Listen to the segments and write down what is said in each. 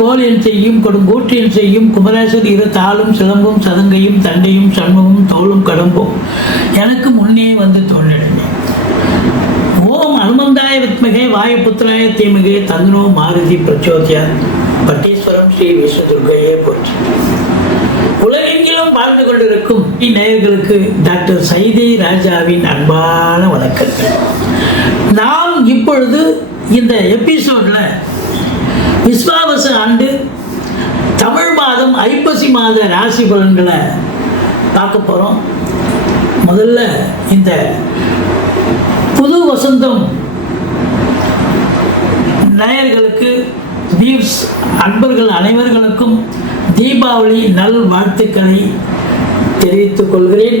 கோலில் செய்யும் கொடுங்கூற்றில் செய்யும் குமரேசர் இரு தாளும் சிலம்பும் சதங்கையும் தண்டையும் சண்முகம் தோளும் கடம்பும். எனக்கு முன்னே வந்து தோன்றினேன் ஓம் அனுமந்தாய வித்மகே வாயுபுத்திராய தீமகே தந்தனோ மாருதி பிரச்சோதியா. பட்டீஸ்வரம் ஸ்ரீ விஸ்வதுர்கையே போற்றி. உலகெங்கிலும் வாழ்ந்து கொண்டிருக்கும் நேயர்களுக்கு டாக்டர் சைதை ராஜாவின் அன்பான வணக்கங்கள். நாம் இப்பொழுது இந்த எபிசோட்ல விஸ்வாவச ஆண்டு தமிழ் மாதம் ஐப்பசி மாத ராசி பலன்களை பார்க்க போகிறோம் முதல்ல இந்த புது வசந்தம் நேயர்களுக்கு தீப்ஸ் அன்பர்கள் அனைவர்களுக்கும் தீபாவளி நல் வாழ்த்துக்களை தெரிவித்துக் கொள்கிறேன்.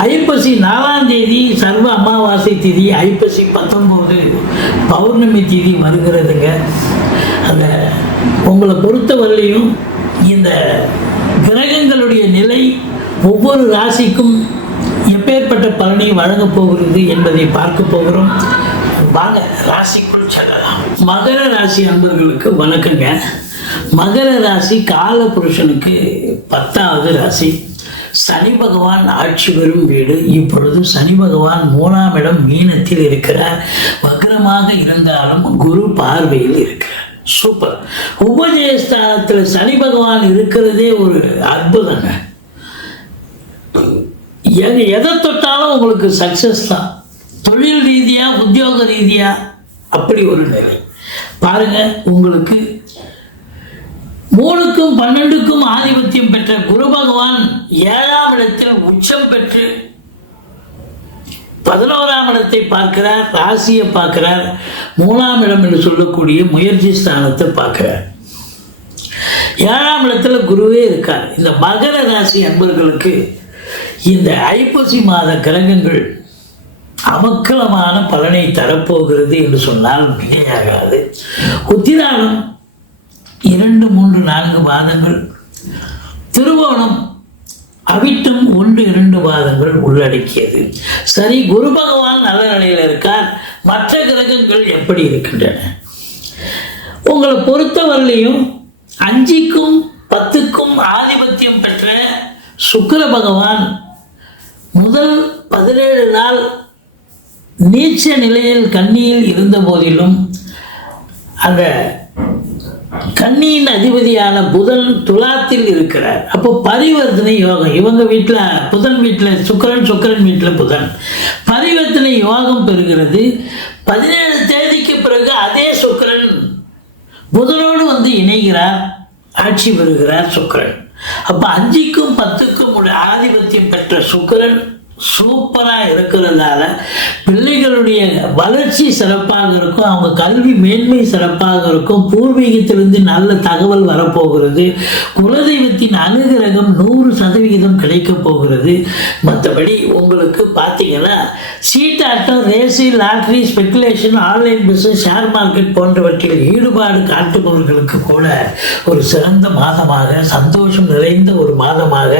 ஐப்பசி நாலாம் தேதி சர்வ அமாவாசை திதி ஐப்பசி பத்தொம்போது பௌர்ணமி திதி வருகிறதுங்க. அந்த உங்களை பொறுத்தவரையிலையும் இந்த கிரகங்களுடைய நிலை ஒவ்வொரு ராசிக்கும் எப்பேற்பட்ட பலனை வழங்கப் போகிறது என்பதை பார்க்க போகிறோம். வாங்க ராசிக்குள் செல்லலாம். மகர ராசி அன்பர்களுக்கு வணக்கங்க. மகர ராசி கால புருஷனுக்கு பத்தாவது ராசி. சனி பகவான் ஆட்சி பெறும் வீடு. இப்பொழுது சனி பகவான் மூணாம் இடம் மீனத்தில் இருக்கிறார். வக்ரமாக இருந்தாலும் குரு பார்வையில் இருக்கிறார். சூப்பர். உபஜயஸ்தானத்தில் சனி பகவான் இருக்கிறதே ஒரு அற்புதங்க. எது எதை தொட்டாலும் உங்களுக்கு சக்ஸஸ் தான். தொழில் ரீதியாக உத்தியோக ரீதியாக அப்படி ஒரு நிலை. பாருங்கள் உங்களுக்கு மூணுக்கும் பன்னெண்டுக்கும் ஆதிபத்தியம் பெற்ற குரு பகவான் ஏழாம் இடத்தில் உச்சம் பெற்று பதினோராம் இடத்தை பார்க்கிறார் ராசியை பார்க்கிறார் மூணாம் இடம் என்று சொல்லக்கூடிய முயற்சி ஸ்தானத்தை பார்க்கிறார். ஏழாம் இடத்துல குருவே இருக்கார். இந்த மகர ராசி அன்பர்களுக்கு இந்த ஐப்பசி மாத கிரகங்கள் அமக்கலமான பலனை தரப்போகிறது என்று சொன்னால் மிகையாகாது உத்திராடம் இரண்டு மூன்று நான்கு மாதங்கள் திருவோணம் அவிட்டம் ஒன்று இரண்டு மாதங்கள் உள்ளடக்கியது. சரி குரு பகவான் நல்ல நிலையில் இருக்கார். மற்ற கிரகங்கள் எப்படி இருக்கின்றன? உங்களை பொறுத்தவரையிலையும் அஞ்சுக்கும் பத்துக்கும் ஆதிபத்தியம் பெற்ற சுக்கர பகவான் முதல் பதினேழு நாள் நீச்ச நிலையில் கண்ணியில் இருந்த போதிலும் அந்த கண்ணியின் அதிபதியான புதன் துலாத்தில் இருக்கிறார். அப்போ பரிவர்த்தனை யோகம். இவங்க வீட்டில் புதன் வீட்டில் சுக்கிரன் சுக்கிரன் வீட்டில் புதன். பரிவர்த்தனை யோகம் பெறுகிறது. பதினேழு தேதிக்கு பிறகு அதே சுக்கிரன் புதனோடு வந்து இணைகிறார். ஆட்சி பெறுகிறார் சுக்கிரன். அப்போ அஞ்சுக்கும் பத்துக்கும் ஆதிபத்தியம் பெற்ற சுக்கிரன் சூப்பராக இருக்கிறதால பிள்ளைகளுடைய வளர்ச்சி சிறப்பாக இருக்கும் அவங்க கல்வி மேன்மை சிறப்பாக இருக்கும் பூர்வீகத்திலிருந்து நல்ல தகவல் வரப்போகிறது. குலதெய்வத்தின் அனுகிரகம் நூறு சதவிகிதம் கிடைக்க போகிறது. மற்றபடி உங்களுக்கு பார்த்தீங்கன்னா சீட்டாட்டம் ரேசி lottery speculation online business share market போன்றவற்றில் ஈடுபாடு காட்டுபவர்களுக்கு கூட ஒரு சிறந்த மாதமாக சந்தோஷம் நிறைந்த ஒரு மாதமாக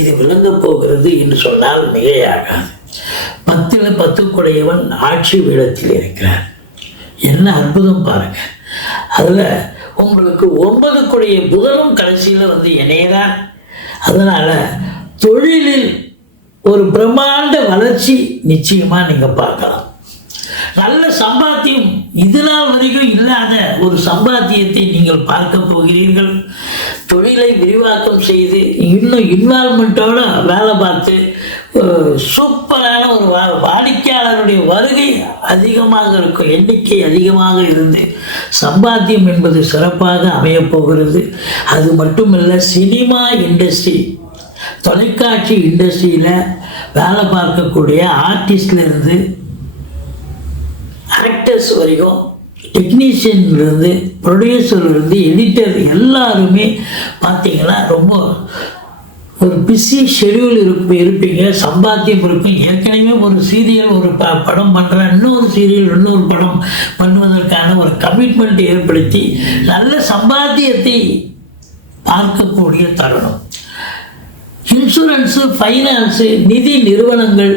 இது விளங்கப் போகிறது என்று சொன்னால் மிகையாகாது. பத்தில் பத்து குடையவன் ஆட்சி வீடத்தில் இருக்கிறார் என்ன அற்புதம் பாருங்க. அதில் உங்களுக்கு ஒன்பதுக்குடைய புதனும் கடைசியில் வந்து இணையதான் அதனால் தொழிலில் ஒரு பிரம்மாண்ட வளர்ச்சி நிச்சயமாக நீங்கள் பார்க்கலாம். நல்ல சம்பாத்தியம் இது நாள் வரைக்கும் இல்லாத ஒரு சம்பாத்தியத்தை நீங்கள் பார்க்க போகிறீர்கள். தொழிலை விரிவாக்கம் செய்து இன்னும் இன்வால்மெண்ட்டோட வேலை பார்த்து சூப்பரான ஒரு வா- வாடிக்கையாளருடைய வருகை அதிகமாக இருக்கும் எண்ணிக்கை அதிகமாக இருந்து சம்பாத்தியம் என்பது சிறப்பாக அமையப்போகிறது அது மட்டுமல்ல சினிமா இண்டஸ்ட்ரி தொலைக்காட்சி இண்டஸ்ட்ரியில் வேலை பார்க்கக்கூடிய ஆர்டிஸ்ட்லேருந்து ஆக்டர்ஸ் வரைக்கும் டெக்னீஷியன்லேருந்து ப்ரொடியூசர்லேருந்து எடிட்டர் எல்லாருமே பார்த்தீங்கன்னா ரொம்ப ஒரு பிஸி ஷெடியூல் இருப்பு இருப்பீங்க சம்பாத்தியம் இருக்கும். ஏற்கனவே ஒரு சீரியல் ஒரு ப படம் பண்ணுறேன் இன்னொரு சீரியல் இன்னொரு படம் பண்ணுவதற்கான ஒரு கமிட்மெண்ட் ஏற்படுத்தி நல்ல சம்பாத்தியத்தை பார்க்கக்கூடிய தருணம். இன்சூரன்ஸு ஃபைனான்ஸு நிதி நிறுவனங்கள்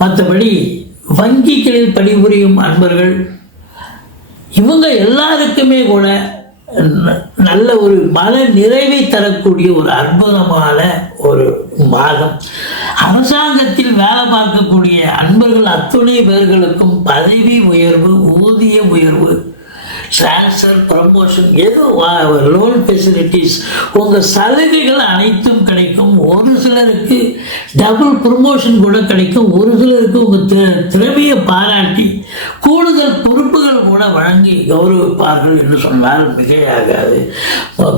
மற்றபடி வங்கிகளில் பணிபுரியும் அன்பர்கள் இவங்க எல்லாருக்குமே கூட நல்ல ஒரு மன நிறைவை தரக்கூடிய ஒரு அற்புதமான ஒரு மாதம் அரசாங்கத்தில் வேலை பார்க்கக்கூடிய அன்பர்கள் அத்துணை பேர்களுக்கும் பதவி உயர்வு ஊதிய உயர்வு ட்ரான்ஸ்ஃபர் ப்ரமோஷன் ஏதோ லோன் ஃபெசிலிட்டிஸ் உங்கள் சலுகைகள் அனைத்தும் கிடைக்கும். ஒரு சிலருக்கு டபுள் ப்ரமோஷன் கூட கிடைக்கும். ஒரு சிலருக்கு உங்கள் தி திறமையை பாராட்டி கூடுதல் பொறுப்புகள் கூட வழங்கி கௌரவிப்பார்கள் என்று சொன்னால் மிகையாகாது.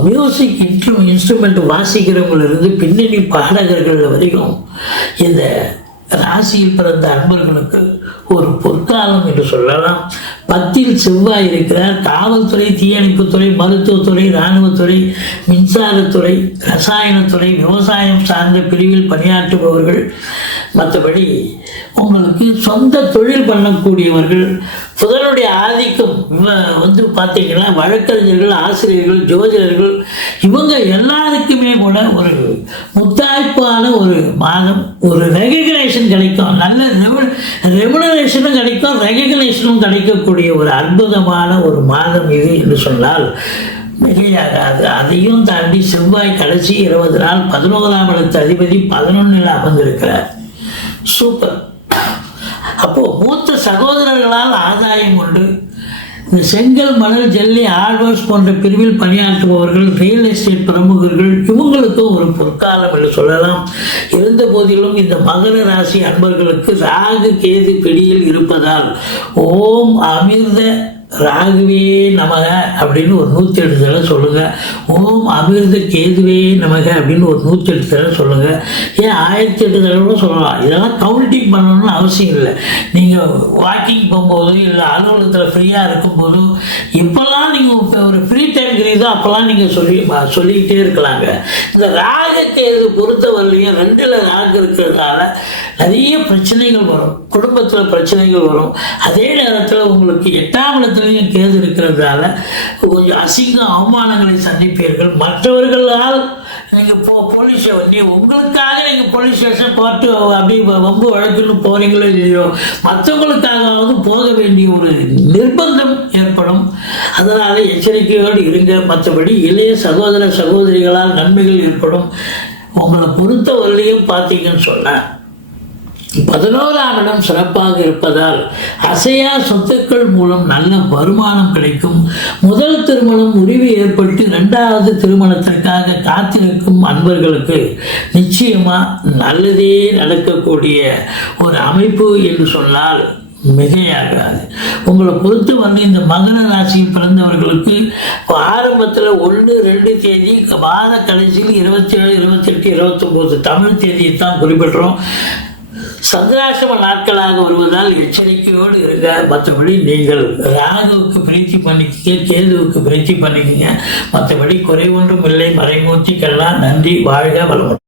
மியூசிக் இன்ட்ரு இன்ஸ்ட்ருமெண்ட் வாசிக்கிறவங்களிலிருந்து பின்னணி பாடகர்கள் வரைக்கும் இந்த ராசியில் பிறந்த அன்பர்களுக்கு ஒரு பொற்காலம் என்று சொல்லலாம். பத்தில் செவ்வாய் இருக்கிறார். காவல்துறை தீயணைப்புத்துறை மருத்துவத்துறை இராணுவத்துறை மின்சாரத்துறை ரசாயனத்துறை விவசாயம் சார்ந்த பிரிவில் பணியாற்றுபவர்கள். மற்றபடி உங்களுக்கு சொந்த தொழில் பண்ணக்கூடியவர்கள் புதனுடைய ஆதிக்கம் வந்து பார்த்தீங்கன்னா வழக்கறிஞர்கள் ஆசிரியர்கள் ஜோதிடர்கள் இவங்க எல்லாருக்குமே கூட ஒரு முத்தாய்ப்பான ஒரு மாதம் ஒரு ரெகக்னேஷன் கிடைக்கும். நல்ல ரெமுனரேஷனும் கிடைக்கும் ரெகக்னேஷனும் கிடைக்கக்கூடிய ஒரு அற்புதமான ஒரு மாதம் இது என்று சொன்னால் மிகையாகாது அதையும் தாண்டி செவ்வாய் கடைசி இருபது நாள் பதினோராம் இடத்து அதிபதி பதினொன்றில் அமர்ந்திருக்கிறார். சூப்பர். அப்போது மூத்த சகோதரர்களால் ஆதாயம் உண்டு. இந்த செங்கல் மணல் ஜல்லி ஆழ்வாஸ் போன்ற பிரிவில் பணியாற்றுபவர்கள் ரியல் எஸ்டேட் பிரமுகர்கள் இவங்களுக்கும் ஒரு பொற்காலம் என்று சொல்லலாம். இருந்த போதிலும் இந்த மகர ராசி அன்பர்களுக்கு ராகு கேது பிடியில் இருப்பதால் ஓம் அமிர்த ராகுவே நமக அப்படின்னு ஒரு நூற்றி எட்டு தடவை சொல்லுங்கள் ஓம் அமிர்த கேதுவே நமக அப்படின்னு ஒரு நூற்றி எட்டு தடவை சொல்லுங்கள் ஏன் ஆயிரத்தி எட்டு தடவை சொல்லலாம். இதெல்லாம் கவுண்டிங் பண்ணணும்னு அவசியம் இல்லை. நீங்கள் வாக்கிங் போகும்போதும் இல்லை அலுவலகத்தில் ஃப்ரீயாக இருக்கும்போதும் எப்போல்லாம் நீங்கள் இப்போ ஒரு ஃப்ரீ டைம் கிடைக்குதோ அப்போல்லாம் நீங்கள் சொல்லி சொல்லிக்கிட்டே இருக்கலாங்க. இந்த ராகு கேது பொறுத்தவரையிலையும் ரெண்டில் ராகு இருக்கிறதுனால நிறைய பிரச்சனைகள் வரும். குடும்பத்தில் பிரச்சனைகள் வரும். அதே நேரத்தில் உங்களுக்கு எட்டாம் இடத்துலையும் கேது இருக்கிறதால கொஞ்சம் அசிங்க அவமானங்களை சந்திப்பீர்கள். மற்றவர்களால் நீங்கள் போ போலீஸ் வண்டி உங்களுக்காக நீங்கள் போலீஸ் ஸ்டேஷன் போட்டு அப்படி ரொம்ப வம்பு வழக்குன்னு போகிறீங்களோ இல்லையோ மற்றவங்களுக்காகவாவது போக வேண்டிய ஒரு நிர்பந்தம் ஏற்படும். அதனால் எச்சரிக்கையோடு இருங்க. மற்றபடி இளைய சகோதர சகோதரிகளால் நன்மைகள் ஏற்படும். உங்களை பொறுத்தவரையிலையும் பார்த்தீங்கன்னு சொன்னேன் பதினோராம் இடம் சிறப்பாக இருப்பதால் அசையா சொத்துக்கள் மூலம் நல்ல வருமானம் கிடைக்கும். முதல் திருமணம் முடிவு ஏற்பட்டு இரண்டாவது திருமணத்திற்காக காத்திருக்கும் அன்பர்களுக்கு நிச்சயமா நல்லதே நடக்கக்கூடிய ஒரு அமைப்பு என்று சொன்னால் மிகையாகாது. உங்களை பொறுத்து வந்து இந்த மகர ராசியில் பிறந்தவர்களுக்கு ஆரம்பத்தில் ஒன்று ரெண்டு தேதி வார கடைசியில் இருபத்தி ஏழு இருபத்தெட்டு இருபத்தொம்போது தமிழ் தேதியை தான் குறிப்பிடுறோம். சந்திராசிரம நாட்களாக வருவதால் எச்சரிக்கையோடு இருங்க மற்றபடி நீங்கள் ராகுவுக்கு பிரீத்தி பண்ணிக்கங்க கேதுவுக்கு பிரீத்தி பண்ணிக்கங்க. மற்றபடி குறை ஒன்றும் இல்லை. மறைமூர்த்திக்கெல்லாம் நன்றி. வாழ்க வளமுடன்.